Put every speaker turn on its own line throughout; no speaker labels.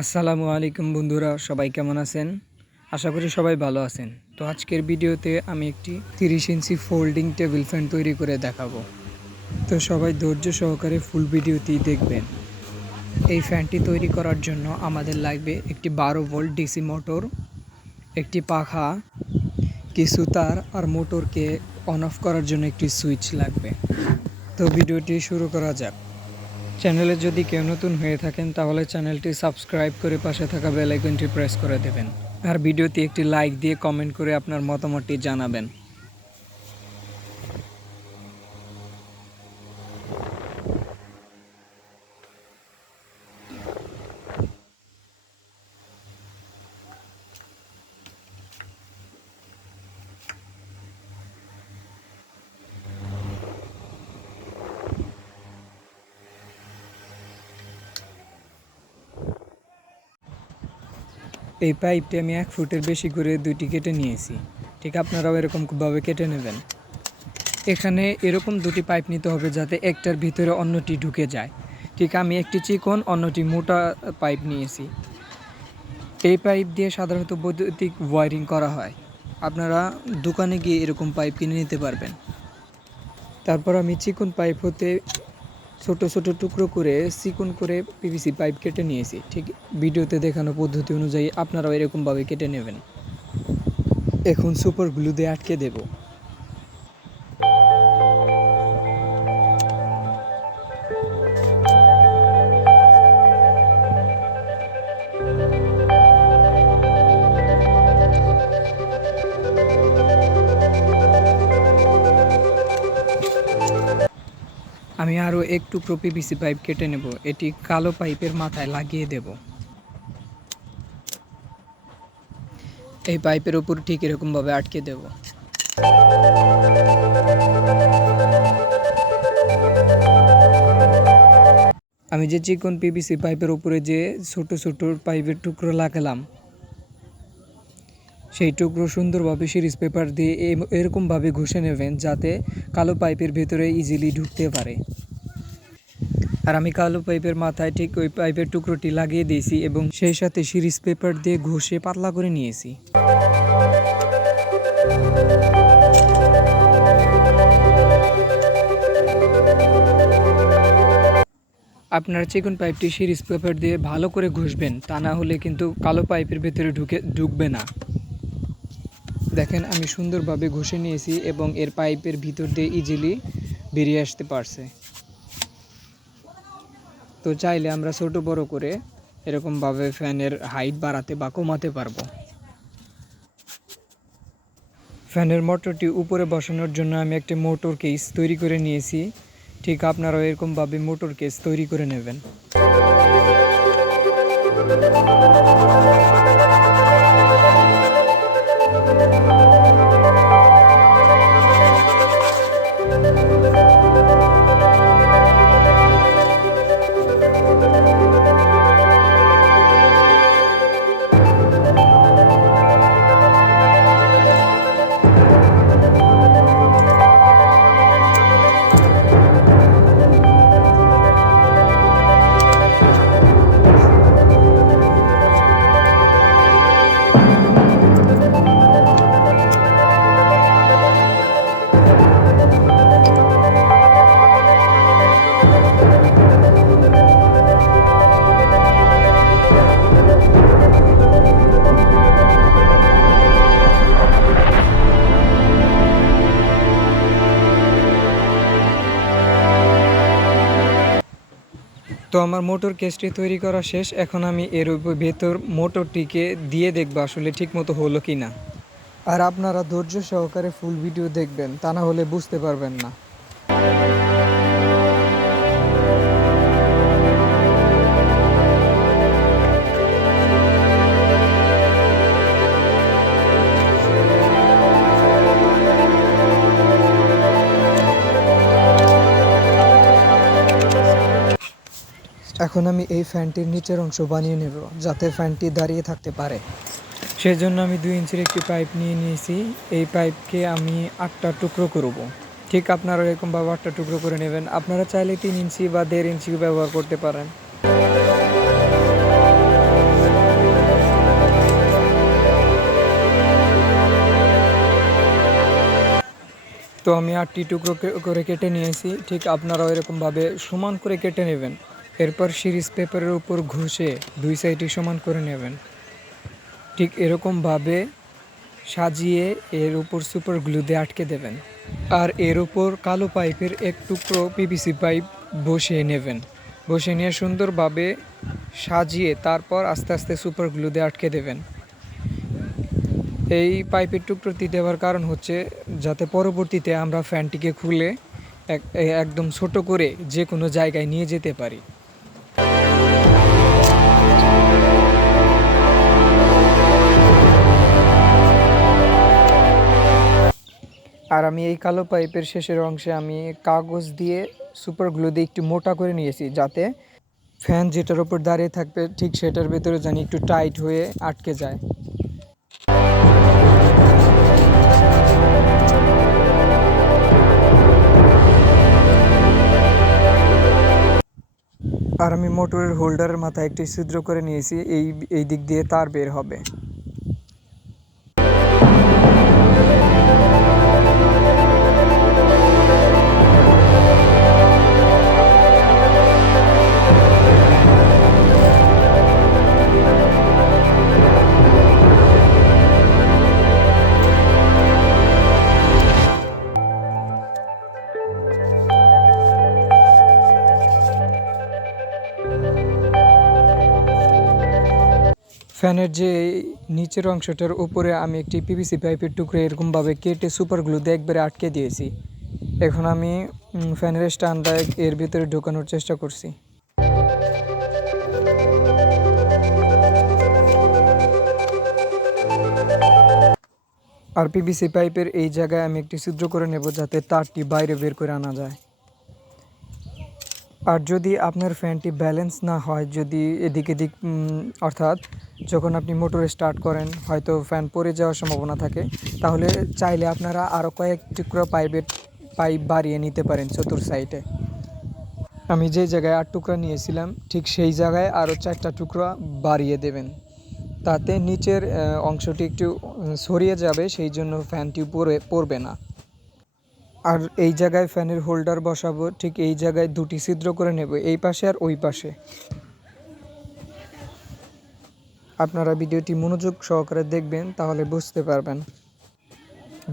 আসসালামু আলাইকুম বন্ধুরা, সবাই কেমন আছেন? আশা করি সবাই ভালো আছেন। তো আজকের ভিডিওতে আমি একটি তিরিশ ইঞ্চি ফোল্ডিং টেবিল ফ্যান তৈরি করে দেখাবো। তো সবাই ধৈর্য সহকারে ফুল ভিডিওটি দেখবেন। এই ফ্যানটি তৈরি করার জন্য আমাদের লাগবে একটি বারো ভোল্ট ডিসি মোটর একটি পাখা, কিছু তার আর মোটরকে অন অফ করার জন্য একটি সুইচ লাগবে। তো ভিডিওটি শুরু করা যাক। চ্যানেলে যদি কেউ নতুন হয়ে থাকেন, তাহলে চ্যানেলটি সাবস্ক্রাইব করে পাশে থাকা বেল আইকনটি প্রেস করে দেবেন। আর ভিডিওতে একটি লাইক দিয়ে কমেন্ট করে আপনার মতামতটি জানাবেন। এই পাইপটি আমি এক ফুটের বেশি করে দুইটি কেটে নিয়েছি। ঠিক আপনারাও এরকমভাবে কেটে নেবেন। এখানে এরকম দুটি পাইপ নিতে হবে যাতে একটার ভিতরে অন্যটি ঢুকে যায়। ঠিক আমি একটি চিকন, অন্যটি মোটা পাইপ নিয়েছি। এই পাইপ দিয়ে সাধারণত বৈদ্যুতিক ওয়ারিং করা হয়। আপনারা দোকানে গিয়ে এরকম পাইপ কিনে নিতে পারবেন। তারপর আমি চিকন পাইপ হতে ছোট ছোট টুকরো করে চিকন করে পিভিসি পাইপ কেটে নিয়েছি। ঠিক ভিডিওতে দেখানো পদ্ধতি অনুযায়ী আপনারাও এরকমভাবে কেটে নেবেন। এখন সুপার গ্লু দিয়ে আটকে দেব। আরও এক টুকরো পিভিসি পাইপ কেটে নেব। এটি কালো পাইপের মাথায় লাগিয়ে দেব। এই পাইপের উপর ঠিক এরকমভাবে আটকে দেব। আমি যে চিকন পিভিসি পাইপের উপরে যে ছোট ছোট পাইপের টুকরো লাগালাম, সেই টুকরো সুন্দরভাবে সিরিজ পেপার দিয়ে এরকমভাবে ঘষে নেবেন যাতে কালো পাইপের ভেতরে ইজিলি ঢুকতে পারে। আর আমি কালো পাইপের মাথায় ঠিক ওই পাইপের টুকরোটি লাগিয়ে দিয়েছি এবং সেই সাথে সিরিজ পেপার দিয়ে ঘষে পাতলা করে নিয়েছি। আপনার চিকন পাইপটি সিরিজ পেপার দিয়ে ভালো করে ঘষবেন, তা না হলে কিন্তু কালো পাইপের ভেতরে ঢুকে ঢুকবে না। দেখেন, আমি সুন্দরভাবে ঘষে নিয়েছি এবং এর পাইপের ভিতর দিয়ে ইজিলি বেরিয়ে আসতে পারছে। তো চাইলে আমরা ছোট বড় করে এরকমভাবে ফ্যানের হাইট বাড়াতে বা কমাতে পারব। ফ্যানের মোটরটি উপরে বসানোর জন্য আমি একটি মোটর কেস তৈরি করে নিয়েছি। ঠিক আপনারাও এরকমভাবে মোটর কেস তৈরি করে নেবেন। তো আমার মোটর কেসটি তৈরি করা শেষ। এখন আমি এর ভেতর মোটরটিকে দিয়ে দেখব আসলে ঠিক মতো হলো কি না আর আপনারা ধৈর্য সহকারে ফুল ভিডিও দেখবেন, তা না হলে বুঝতে পারবেন না। এখন আমি এই ফ্যানটির নিচের অংশ বানিয়ে নেব, যাতে ফ্যানটি দাঁড়িয়ে থাকতে পারে। সেজন্য আমি দুই ইঞ্চির একটি পাইপ নিয়ে নিয়েছি। এই পাইপকে আমি আটটা টুকরো করব। ঠিক আপনারা এরকমভাবে আটটা টুকরো করে নেবেন। আপনারা চাইলে তিন ইঞ্চি বা দেড় ইঞ্চি ব্যবহার করতে পারেন। তো আমি আটটি টুকরো করে কেটে নিয়েছি। ঠিক আপনারাও এরকমভাবে সমান করে কেটে নেবেন। এরপর সিরিজ পেপারের উপর ঘষে দুই সাইডে সমান করে নেবেন। ঠিক এরকমভাবে সাজিয়ে এর উপর সুপার গ্লু দিয়ে আটকে দেবেন। আর এর উপর কালো পাইপের এক টুকরো পিভিসি পাইপ বসিয়ে নেবেন। বসিয়ে নিয়ে সুন্দরভাবে সাজিয়ে তারপর আস্তে আস্তে সুপার গ্লু দিয়ে আটকে দেবেন। এই পাইপের টুকরোটি দেওয়ার কারণ হচ্ছে যাতে পরবর্তীতে আমরা ফ্যানটিকে খুলে এক- একদম ছোট করে যে কোনো জায়গায় নিয়ে যেতে পারি। আর আমি এই কালো পাইপের শেষের অংশে আমি কাগজ দিয়ে সুপার গ্লু দিয়ে একটু মোটা করে নিয়েছি যাতে ফ্যান যেটার উপর দাঁড়িয়ে থাকবে ঠিক সেটার ভেতরে জানি একটু টাইট হয়ে আটকে যায়। আর আমি মোটরের হোল্ডারের মাথায় একটি ছিদ্র করে নিয়েছি, এই এই দিক দিয়ে তার বের হবে। ফ্যানের যে নিচের অংশটার উপরে আমি একটি পিভিসি পাইপের টুকরো এরকমভাবে কেটে সুপার গ্লু দিয়ে একবারে আটকে দিয়েছি। এখন আমি ফ্যানের স্ট্যান্ডটা এর ভিতরে ঢোকানোর চেষ্টা করছি। আর পিভিসি পাইপের এই জায়গায় আমি একটি ছিদ্র করে নেব যাতে তারটি বাইরে বের করে আনা যায়। আর যদি আপনার ফ্যানটি ব্যালেন্স না হয়, যদি এদিক এদিক অর্থাৎ যখন আপনি মোটর স্টার্ট করেন, হয়তো ফ্যান পড়ে যাওয়ার সম্ভাবনা থাকে, তাহলে চাইলে আপনারা আরও কয়েক টুকরো পাইপের পাইপ বাড়িয়ে নিতে পারেন চতুর সাইডে আমি যে জায়গায় আট টুকরা নিয়েছিলাম, ঠিক সেই জায়গায় আরও চারটা টুকরা বাড়িয়ে দেবেন। তাতে নিচের অংশটি একটু সরিয়ে যাবে, সেই জন্য ফ্যানটি উপরে পড়বে না। আর এই জায়গায় ফ্যানের হোল্ডার বসাবো, ঠিক এই জায়গায় দুটি ছিদ্র করে নেব, এই পাশে আর ওই পাশে। আপনারা ভিডিওটি মনোযোগ সহকারে দেখবেন, তাহলে বুঝতে পারবেন।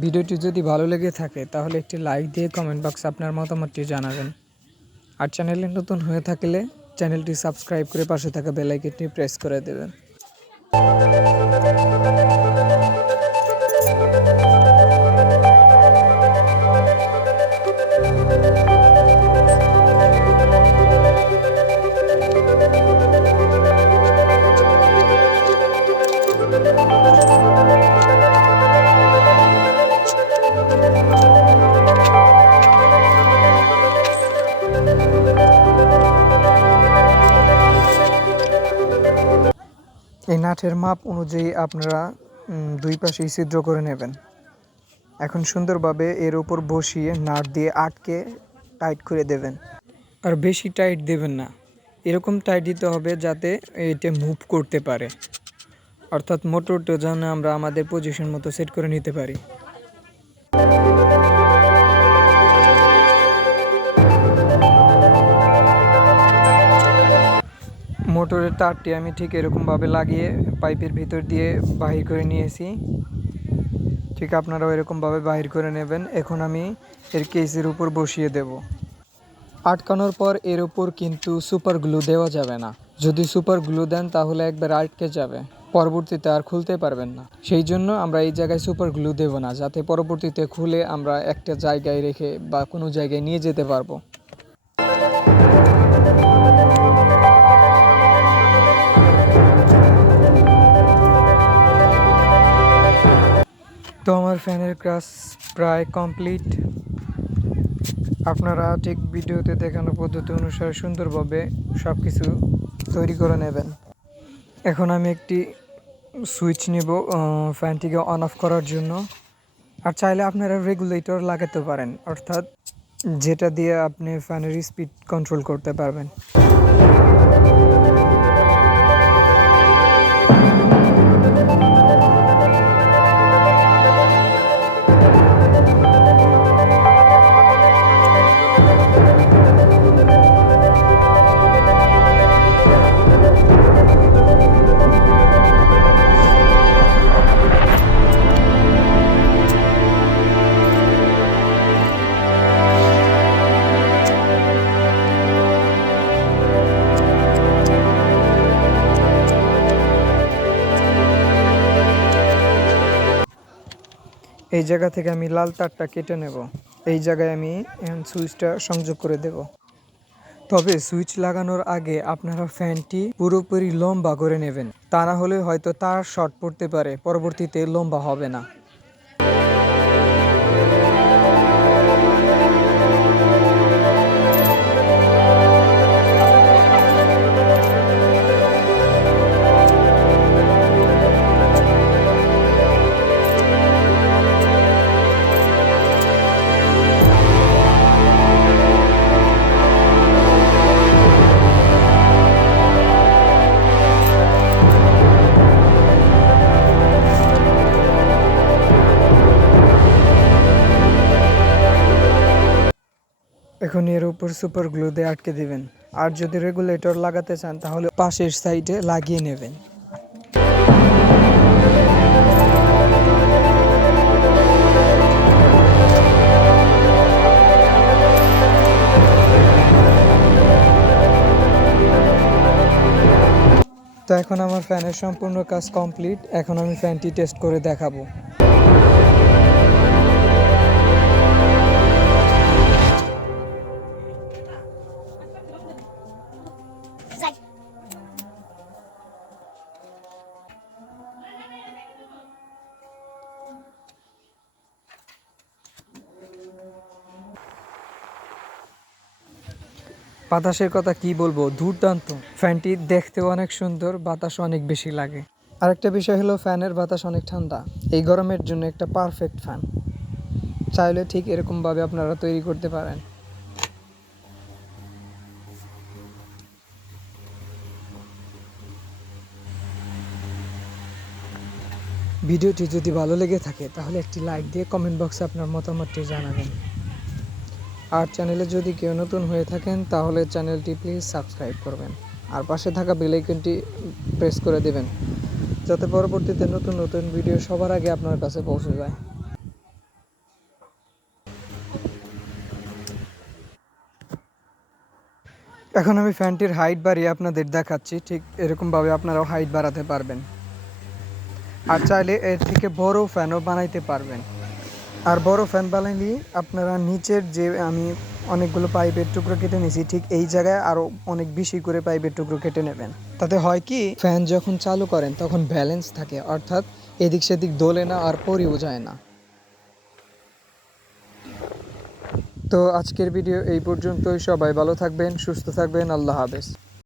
ভিডিওটি যদি ভালো লেগে থাকে, তাহলে একটি লাইক দিয়ে কমেন্ট বক্সে আপনার মতামতটি জানাবেন। আর চ্যানেলে নতুন হয়ে থাকলে, চ্যানেলটি সাবস্ক্রাইব করে পাশে থাকা বেলাইকনটি প্রেস করে দেবেন। নাটের মাপ অনুযায়ী আপনারা দুই পাশেই ছিদ্র করে নেবেন। এখন সুন্দরভাবে এর উপর বসিয়ে নাট দিয়ে আটকে টাইট করে দেবেন। আর বেশি টাইট দেবেন না। এরকম টাইট দিতে হবে যাতে এটা মুভ করতে পারে। অর্থাৎ মোটরটা যেন আমরা আমাদের পজিশন মতো সেট করে নিতে পারি। মোটরের তারটি আমি ঠিক এরকমভাবে লাগিয়ে পাইপের ভিতর দিয়ে বাহির করে নিয়েছি। ঠিক আপনারাও এরকমভাবে বাহির করে নেবেন। এখন আমি এর কেসের উপর বসিয়ে দেব। আটকানোর পর এর উপর কিন্তু সুপার গ্লু দেওয়া যাবে না। যদি সুপার গ্লু দেন তাহলে একবার আটকে যাবে। পরবর্তীতে আর খুলতে পারবেন না। সেই জন্য আমরা এই জায়গায় সুপার গ্লু দেব না। যাতে পরবর্তীতে খুলে আমরা একটা জায়গায় রেখে বা কোনো জায়গায় নিয়ে যেতে পারব। তো আমার ফ্যানের কাজ প্রায় কমপ্লিট। আপনারা ঠিক ভিডিওতে দেখানো পদ্ধতি অনুসারে সুন্দরভাবে সব কিছু তৈরি করে নেবেন। এখন আমি একটি সুইচ নেব ফ্যানটিকে অন অফ করার জন্য। আর চাইলে আপনারা রেগুলেটর লাগাতে পারেন, অর্থাৎ যেটা দিয়ে আপনি ফ্যানের স্পিড কন্ট্রোল করতে পারবেন। এই জায়গা থেকে আমি লাল তারটা কেটে নেব। এই জায়গায় আমি সুইচটা সংযোগ করে দেব। তবে সুইচ লাগানোর আগে আপনারা ফ্যানটি পুরোপুরি লম্বা করে নেবেন। তা না হলে হয়তো তার শর্ট পড়তে পারে, পরবর্তীতে লম্বা হবে না। এখন এর উপর সুপার গ্লু দিয়ে আটকে দিবেন। আর যদি রেগুলেটর লাগাতে চান, তাহলে পাশের সাইডে লাগিয়ে নেবেন। তো এখন আমার ফ্যানের সম্পূর্ণ কাজ কমপ্লিট এখন আমি ফ্যানটি টেস্ট করে দেখাবো। বাতাসের কথা কি বলব? দুর্দান্ত। ফ্যানটি দেখতেও অনেক সুন্দর বাতাস অনেক বেশি লাগে। আরেকটা বিষয় হলো, ফ্যানের বাতাস অনেক ঠান্ডা। এই গরমের জন্য একটা পারফেক্ট ফ্যান চাইলে ঠিক এরকমভাবে আপনারা তৈরি করতে পারেন। ভিডিওটি যদি ভালো লেগে থাকে, তাহলে একটি লাইক দিয়ে কমেন্ট বক্সে আপনার মতামতটি জানাবেন। আর চ্যানেলে যদি কেউ নতুন হয়ে থাকেন, তাহলে চ্যানেলটি প্লিজ সাবস্ক্রাইব করবেন। আর পাশে থাকা বেল আইকনটি প্রেস করে দেবেন, যাতে পরবর্তীতে নতুন নতুন ভিডিও সবার আগে আপনার কাছে পৌঁছে যায়। এখন আমি ফ্যানটির হাইট বাড়িয়ে আপনাদের দেখাচ্ছি, ঠিক এরকমভাবে আপনারাও হাইট বাড়াতে পারবেন। আর চাইলে এর থেকে বড় ফ্যানও বানাইতে পারবেন। আর বড় ফ্যান বানাইলে আপনারা নিচের যে আমি অনেকগুলো পাইপের টুকরো কেটে নিয়েছি ঠিক এই জায়গায় আরও অনেক বেশি করে পাইপের টুকরো কেটে নেবেন। তাতে হয় কি ফ্যান যখন চালু করেন তখন ব্যালেন্স থাকে, অর্থাৎ এদিক সেদিক দোলে না আর পরেও যায় না। তো আজকের ভিডিও এই পর্যন্তই, সবাই ভালো থাকবেন, সুস্থ থাকবেন, আল্লাহ হাফেজ।